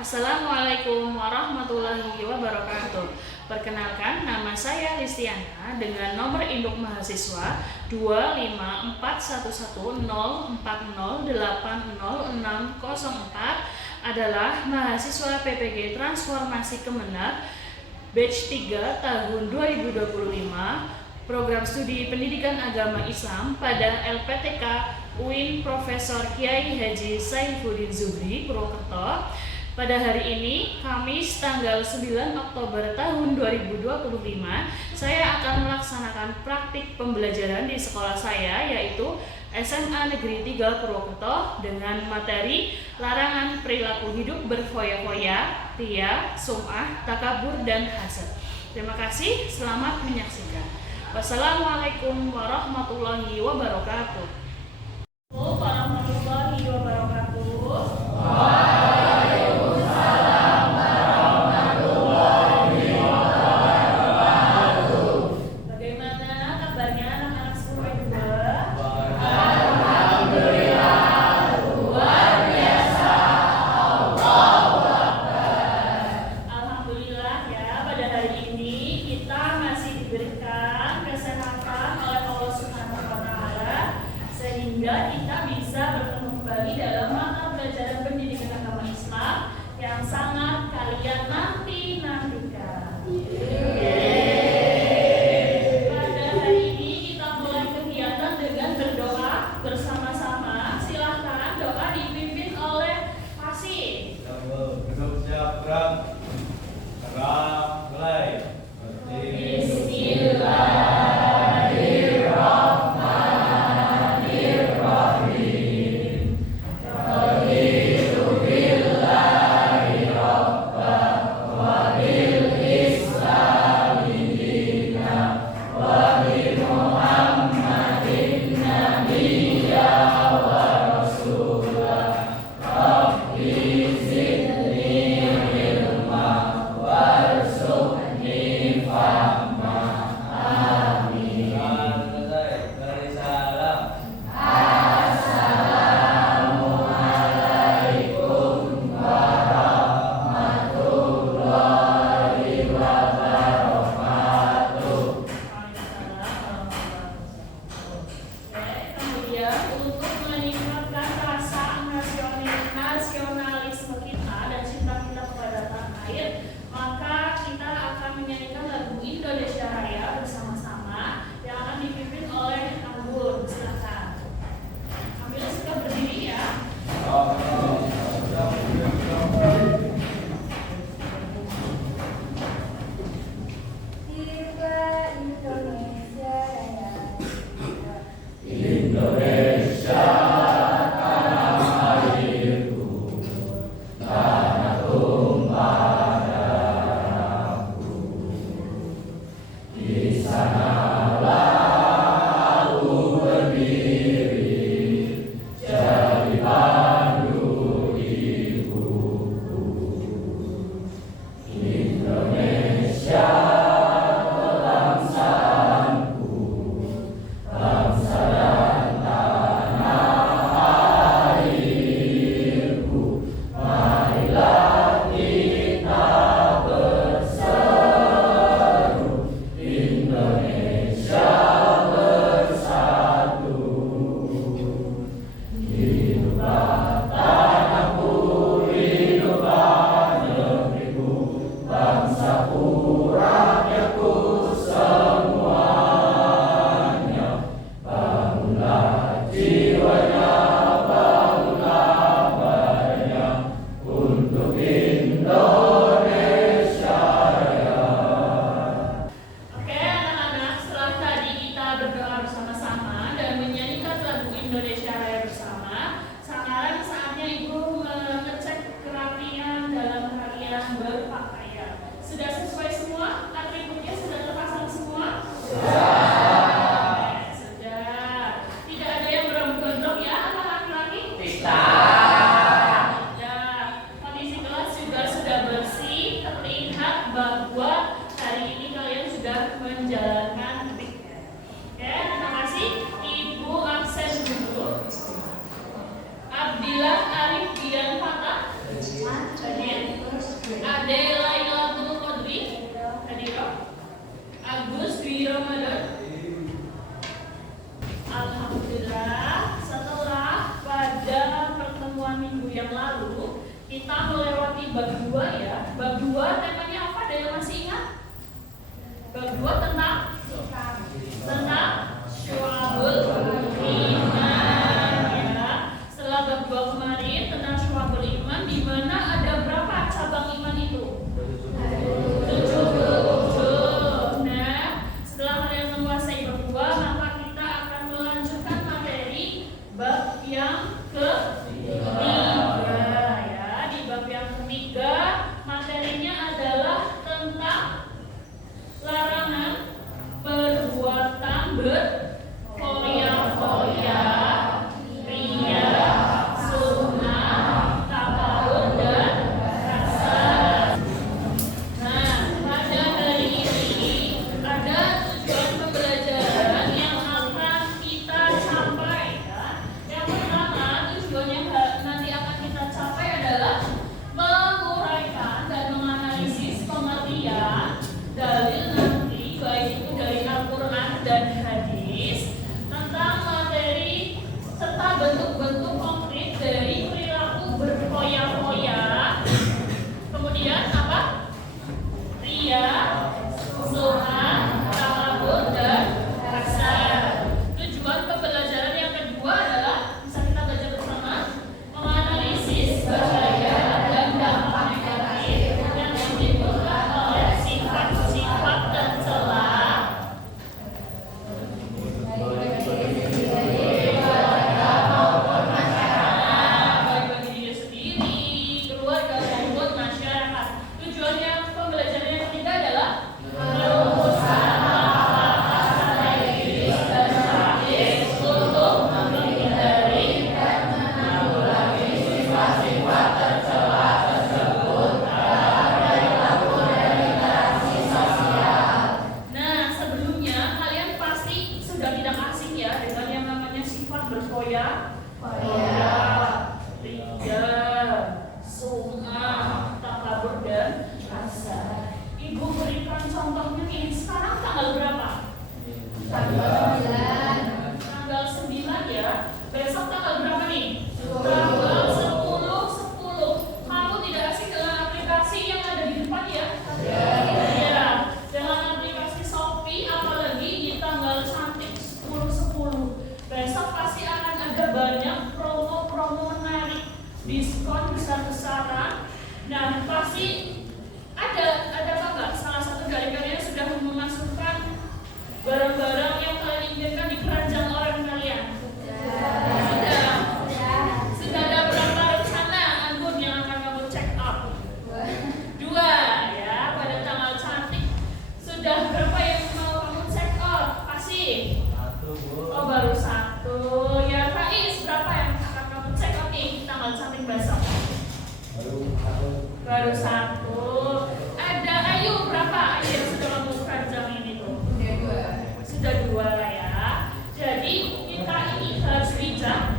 Assalamualaikum warahmatullahi wabarakatuh. Perkenalkan, nama saya Listiana dengan nomor induk mahasiswa 25411040804 adalah mahasiswa PPG Transformasi Kemenag batch 3 tahun 2025 Program Studi Pendidikan Agama Islam pada LPTK UIN Profesor Kiai Haji Saifuddin Zuhri Purwokerto. Pada hari ini, Kamis tanggal 9 Oktober tahun 2025, saya akan melaksanakan praktik pembelajaran di sekolah saya, yaitu SMA Negeri 3 Purwokerto dengan materi larangan perilaku hidup berfoya-foya, ria, sum'ah, takabur, dan hasad. Terima kasih, selamat menyaksikan. Wassalamualaikum warahmatullahi wabarakatuh. Warahmatullahi wabarakatuh. Sehingga kita bisa bertemu kembali dalam mata pelajaran pendidikan agama Islam yang sangat kalian nanti-nantikan. Pada hari ini kita mulai kegiatan dengan berdoa bersama-sama. Silahkan doa dipimpin oleh Pasi. Duduk siap gerak. Mulai. Bismillah. Menjalankan pikir. Oke, terima kasih. Ibu absen dulu. pertemuan minggu yang lalu kita melewati bab 2 ya. Bab 2 temanya apa? Ada yang masih ingat? Bab 2 tentang syu'abul iman ya. Setelah bab 2 kemarin tentang syu'abul iman, di mana ada berapa cabang iman itu? 77. Nah, setelah kalian menguasai bab 2, maka kita akan melanjutkan materi bab yang ketiga ya. Di bab yang ketiga materinya adalah tentang larangan perbuatan berfoya-foya, ria, sunnah, takabur, dan kasar. Nah, pada hari ini ada tujuan pembelajaran yang akan kita capai ya. Yang pertama, tujuan yang nanti akan kita capai adalah menguraikan dan menganalisis pengertian dalil nanti, baik itu dari Al-Quran dan hadis, tentang materi serta bentuk-bentuk konkret dari perilaku berfoya-foya. Kemudian apa? Ria, sunnah, takabur, dan kasar. Tujuan pembelajaran yang kedua adalah bisa kita baca bersama, menganalisis bahaya dan dampak negatif yang ditimbulkan oleh sifat-sifat tercela baik bagi diri sendiri, keluarga, maupun masyarakat. Tujuan yang pembelajaran yang ketiga adalah merumuskan langkah strategis dan praktis untuk menghindari dan menanggulangi sifat-sifat tercela tersebut dalam perilaku dan interaksi sosial. Nah, sebelumnya kalian pasti sudah tidak asing ya dengan yang namanya sifat berfoya-foya, ria, sum'ah, takabur, dan kasar. Ibu berikan contohnya nih. Sekarang tanggal berapa? Tanggal 9 ya. Besok tanggal berapa nih? Tanggal 10. Kamu tidak asing dengan aplikasi yang ada di depan ya? Iya. Dengan aplikasi Shopee, apalagi di tanggal cantik 10-10. Besok pasti akan ada banyak promo-promo menarik, diskon besar-besaran. Nah, pasti ada apa enggak? Salah satu dari kalian sudah memasukkan barang-barang yang kalian inginkan di keranjang orang kalian. Sudah ada berapa rencana anggun yang akan kamu check out? 2 ya, pada tanggal cantik. Sudah berapa yang mau kamu check out? Pasti. Oh, baru 1. Ya, Faiz, berapa yang akan kamu check out nih tanggal cantik besok? Baru 1. Ada Ayu, berapa Ayu yang sudah kamu keranjangin itu? Sudah 2 ya. Jadi kita ini harus bijak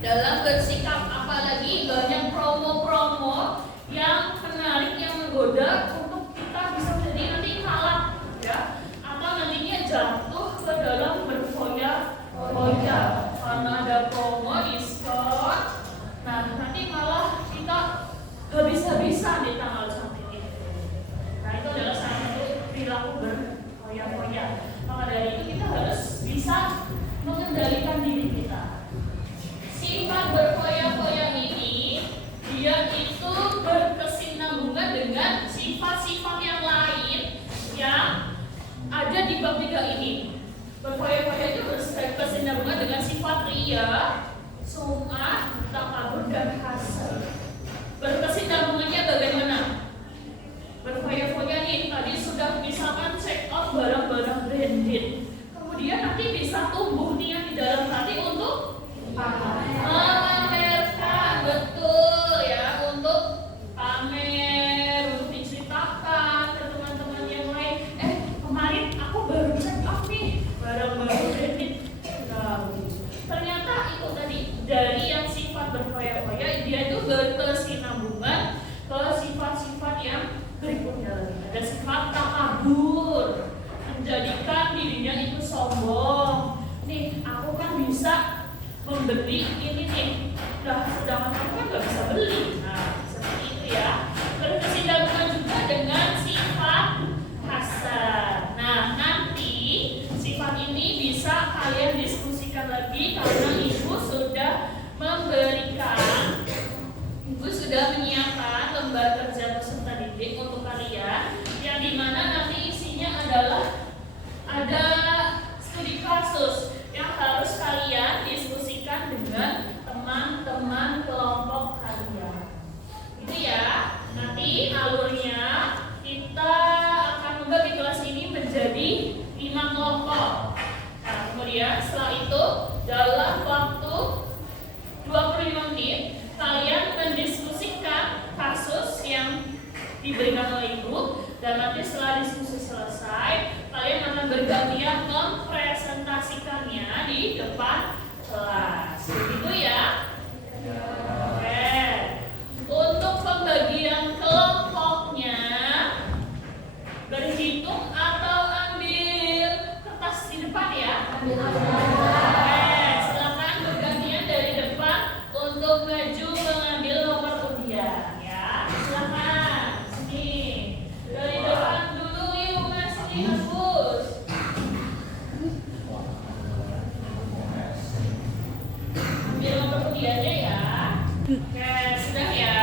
dalam bersikap, apalagi banyak promo-promo yang menarik, yang menggoda untuk kita bisa jadi nanti kalah ya, atau nantinya jatuh ke dalam berfoya-foya karena ada promo diskon. Nah, nanti malah kita habis-habisan di tanggal cantik itu. Nah, itu adalah salah satu perilaku berfoya-foya. Maka dari itu kita harus bisa mengendalikan diri kita. Sifat berfoya-foya ini dia itu berkesinambungan dengan sifat-sifat yang lain yang ada di bab 3 ini. Berfoya-foya itu berkesinambungan dengan sifat ria, sum'ah, takabur, dan kasar. Berkesinambungannya bagaimana? Berfoya-foya nih, tadi sudah misalkan check out barang-barang branded, kemudian nanti bisa tumbuh niat di dalam hati untuk memamerkan, betul ya, untuk pamer, untuk diceritakan ke teman-teman yang lain. Kemarin aku baru check out nih barang-barang branded. Nah, ternyata itu tadi dari yang sifat berfoya-foya, dia itu berkesinambungan ke sifat-sifat yang berikutnya lagi. Ada sifat takabur, menjadikan dirinya itu sombong. Nih, aku kan bisa membeli ini nih, sedangkan kamu kan nggak bisa beli. Nah, seperti itu ya. Berkesinambungan juga dengan sifat hasar. Nah, nanti sifat ini bisa kalian diskusikan lagi karena ibu sudah menyiapkan lembar kerja peserta didik untuk kalian, yang dimana nanti isinya adalah ada studi kasus yang harus kalian diskusikan dengan teman-teman kelompok kalian. Itu ya. Nanti alurnya kita akan membagi kelas ini menjadi 5 kelompok. Nah, kemudian setelah itu dalam waktu 25 menit kalian mendiskusikan kasus yang diberikan oleh ibu, dan nanti setelah diskusi selesai kalian akan bergantian mempresentasikannya di depan kelas. Begitu ya? Oke. Untuk pembagian kelompoknya, berhitung atau ambil kertas di depan ya? Oke, silakan bergantian dari depan untuk maju mengambil nomor undian ya. Silakan. Sini. Dari depan dulu yuk Mas Gus. Ambil nomor undiannya ya. Oke, sudah ya.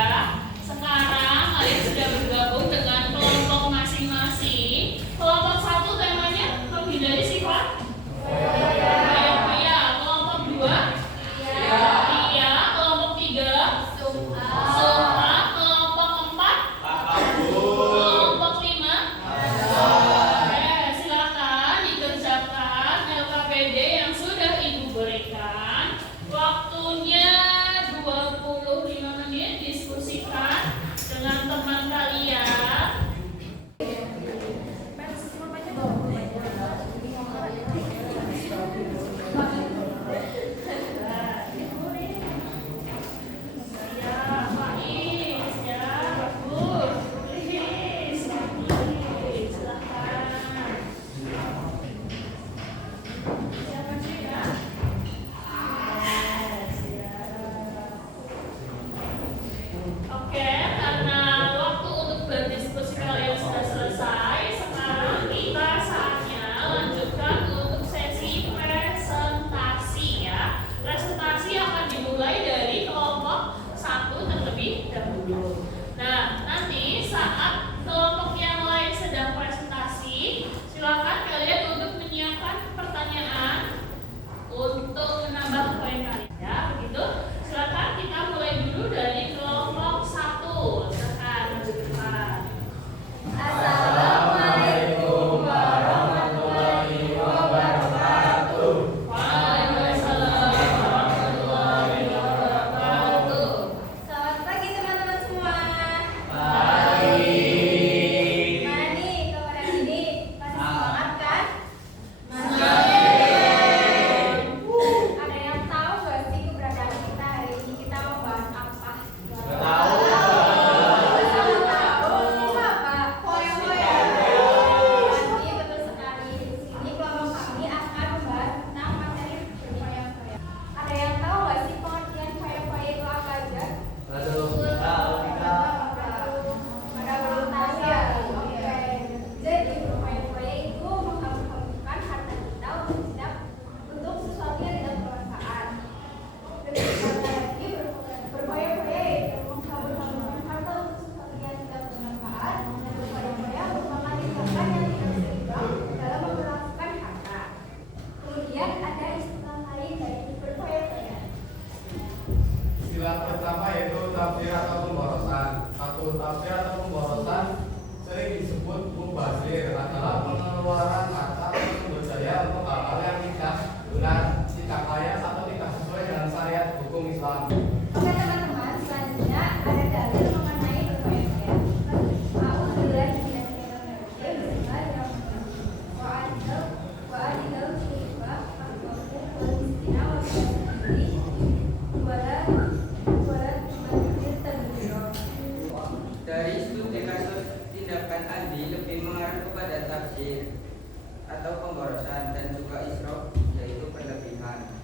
Sekarang kalian sudah bergabung dengan kelompok masing-masing. Kelompok 1 temanya menghindari sifat ya. Kelompok 2 iya. Kelompok 3 suka. Kelompok 4 kelompok 5 oke, silakan dikerjakan LKPD yang sudah ibu berikan. Waktunya 25 menit, diskusikan dengan teman kalian. Ya, Faiz, ya, bagus. Faiz, silakan. Siapa sih ya? Oke, karena waktu untuk berdiskusi kalian sudah selesai, sekarang kita saatnya lanjutkan untuk sesi presentasi ya. Presentasi akan dimulai dari kelompok 1 terlebih dahulu. Nah, nanti saat kelompok yang lain sedang presentasi, silakan kalian untuk menyiapkan pertanyaan untuk menambah poin kalian ya, begitu. Silakan kita mulai dulu dari kelompok 1. Silakan maju ke depan. Assalamualaikum warahmatullahi wabarakatuh. Waalaikumsalam warahmatullahi wabarakatuh. Selamat pagi teman-teman semua. Pagi. Gimana nih kabar hari ini? Masih semangat kan? Ada yang tahu gak sih keberadaan kita hari ini? Kita mau bahas apa? Tahu. Tahu. Itu apa? Foya-foya. Pasti betul sekali. Di sini kelompok kami akan membahas tentang materi berfoya-foya. Ada yang tahu gak sih pengertian foya-foya itu apa aja? Aduh, tahu kita. Pada belum tahu ya? Oke. Jadi berfoya-foya itu menggabungkan harta kita untuk sesuatu yang tidak bermanfaat. Lebih tepatnya lagi, berfoya-foya itu menggabungkan harta untuk sesuatu yang tidak bermanfaat, dan berfoya-foya merupakan tindakan yang tidak bisa dibuang dalam memperlakukan harta. Kemudian ada istilah lain dari berfoya-foya. Istilah pertama yaitu tafsir atau pemborosan. Tafsir atau pemborosan sering disebut mubazir, adalah pengeluaran harta atau sumber daya untuk hal-hal yang tidak benar, tidak layak atau tidak sesuai dengan syariat hukum Islam. Oke teman-teman, selanjutnya ada dalil mengenai berfoya-foya. Alhamdulillah Dari studi kasus tindakan Andi lebih mengarah kepada tafsir atau pemborosan dan juga isrof, yaitu berlebihan.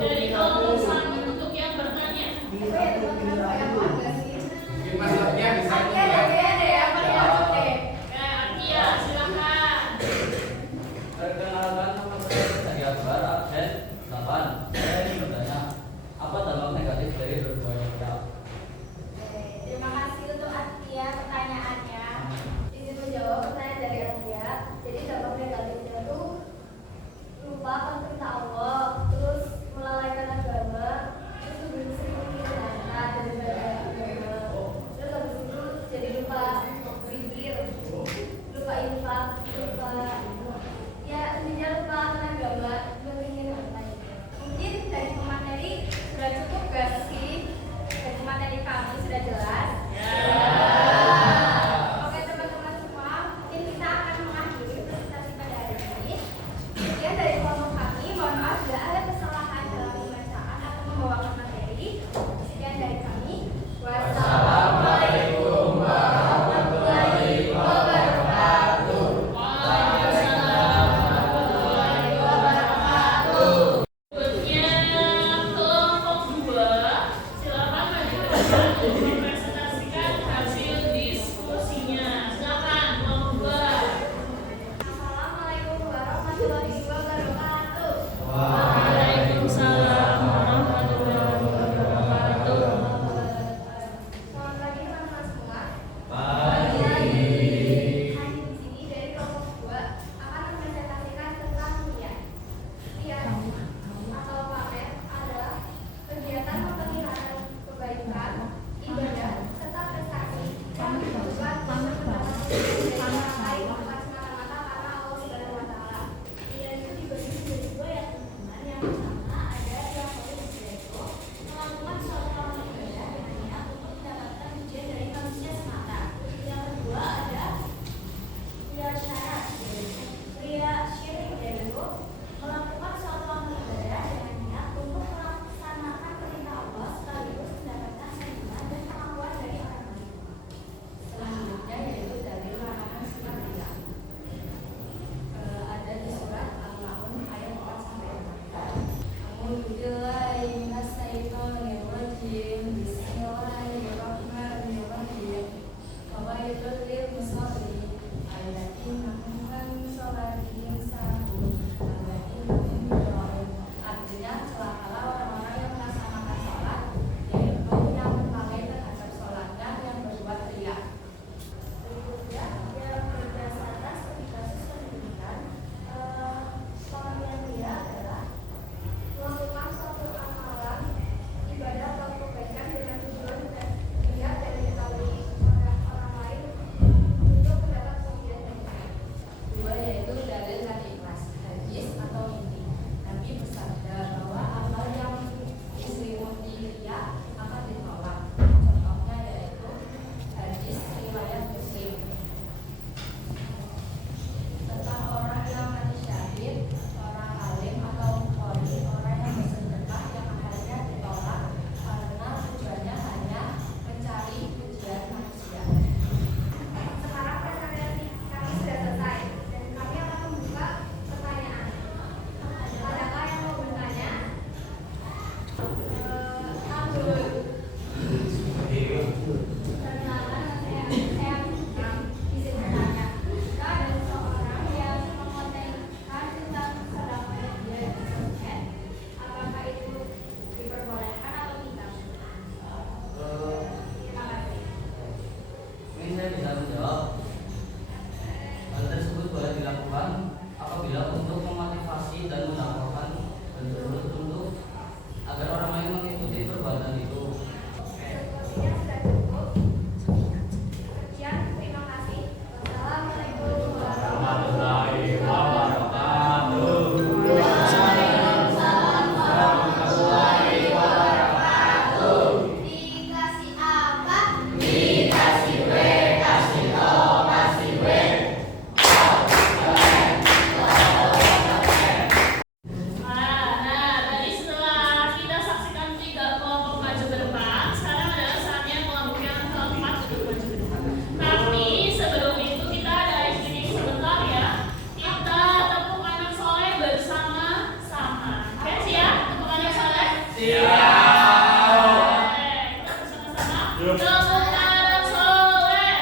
Dari kelompok 1 untuk yang bertanya. Mungkin Mas Artia bisa Artia deh, apa ya? Artia, silakan. Perkenalkan, nama saya Sagi Akbar, absen 8. Saya ingin bertanya, apa dampak negatif dari berbuat jahat? Terima kasih untuk Artia pertanyaannya. Izin menjawab pertanyaan dari Artia. Jadi dampak negatifnya itu lupa akan perintah Allah, terus melalaikan agama, terus lebih sering memikirkan harta daripada agama. Terus habis itu jadi lupa berpikir, lupa infak, lupa ya intinya lupa akan agama, memikirkan harta. Mungkin dari pemateri sudah cukup gak sih? Dari materi kami sudah jelas. Oke teman-teman semua, mungkin kita akan mengakhiri presentasi pada hari ini. Kemudian dari kelompok kami, mohon maaf bila ada kesalahan dalam pembacaan atau membawakan materi. Sekian dari kami. Wassalamualaikum warahmatullahi wabarakatuh. Berikutnya kelompok 2, silakan maju ke depan untuk mempresentasikan hasil diskusinya. Silakan kelompok 2. Assalamualaikum warahmatullahi wabarakatuh. Waalaikumsalam warahmatullahi wabarakatuh. Selamat pagi teman-teman semua. Pagi. Kami di sini dari kelompok 2 akan mempresentasikan tentang niat. Niat atau pamer adalah kegiatan memperlihatkan kebaikan, ibadah, serta prestasi yang dilakukan untuk mendapatkan orang lain bukan semata-mata karena Allah Subhanahu wa Ta'ala. Niat itu dibagi menjadi dua ya teman-teman. Yang pertama ada yang harus yaitu melakukan suatu amal ibadah dengan niat untuk mendapatkan pujian dari manusia semata. Yang kedua ada ria syarat, ria syirik, yaitu melakukan suatu amal ibadah dengan niat untuk melaksanakan perintah Allah sekaligus mendapatkan seniman dan pengakuan dari orang lain. Selanjutnya yaitu dari larangan sikap ria. Ada di surat Al-Maun ayat 4 sampai 6. A'udzubillahi minasyaitonirrajim. Bismillahirrahmanirrahim. Wabarakatuh lil musallin alladzina hum an sholatihim sahun alladzina hum yura'un. Artinya celakalah orang-orang yang melaksanakan sholat, yaitu yang lalai terhadap sholatnya, yang berbuat riya. Berikutnya yang berdasarkan studi kasus pendidikan, pengambilan dia adalah melakukan suatu Kita bersama-sama. Tepuk tangan soleh.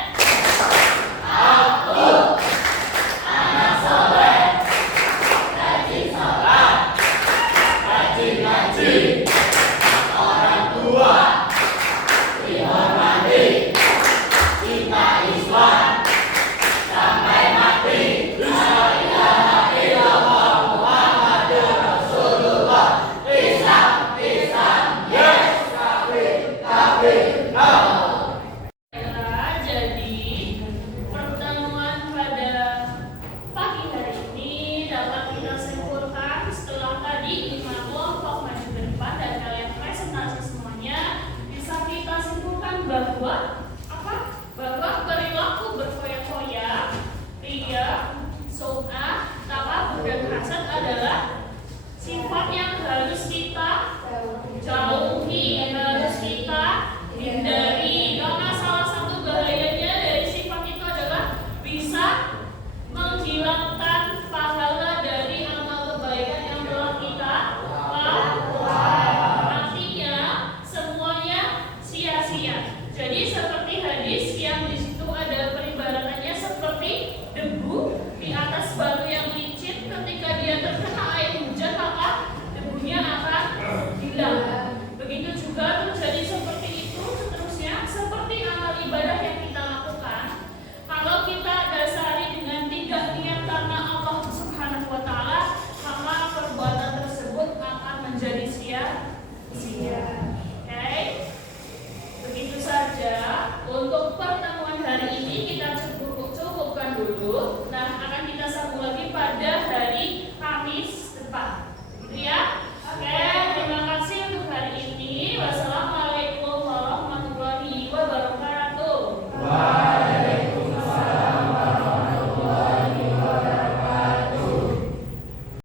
Jadi pertemuan pada pagi hari ini dapat kita simpulkan setelah tadi 5 kelompok maju ke depan dan kalian presentasi semuanya, bisa kita simpulkan bahwa apa? Bahwa perilaku berfoya-foya, ria, sum'ah, takabur dan hasad adalah sifat yang harus kita jauhi, harus kita hindari, karena salah satu bahayanya dari sifat itu adalah bisa menghilangkan pahala dari amal kebaikan yang telah kita lakukan. Artinya semuanya sia-sia. Jadi seperti hadis yang di situ ada peribaratannya seperti debu di atas batu yang licin, ketika dia terkena air hujan maka debunya akan hilang. Begitu juga terjadi seperti itu seterusnya, seperti amal ibadah yang kita lakukan. Kalau kita dasari dengan tidak niat karena Allah Subhanahu wa taala, maka perbuatan tersebut akan menjadi sia-sia. Oke? Begitu saja untuk pertemuan hari ini, kita cukupkan dulu. Nah, akan kita sambung lagi pada hari Kamis depan.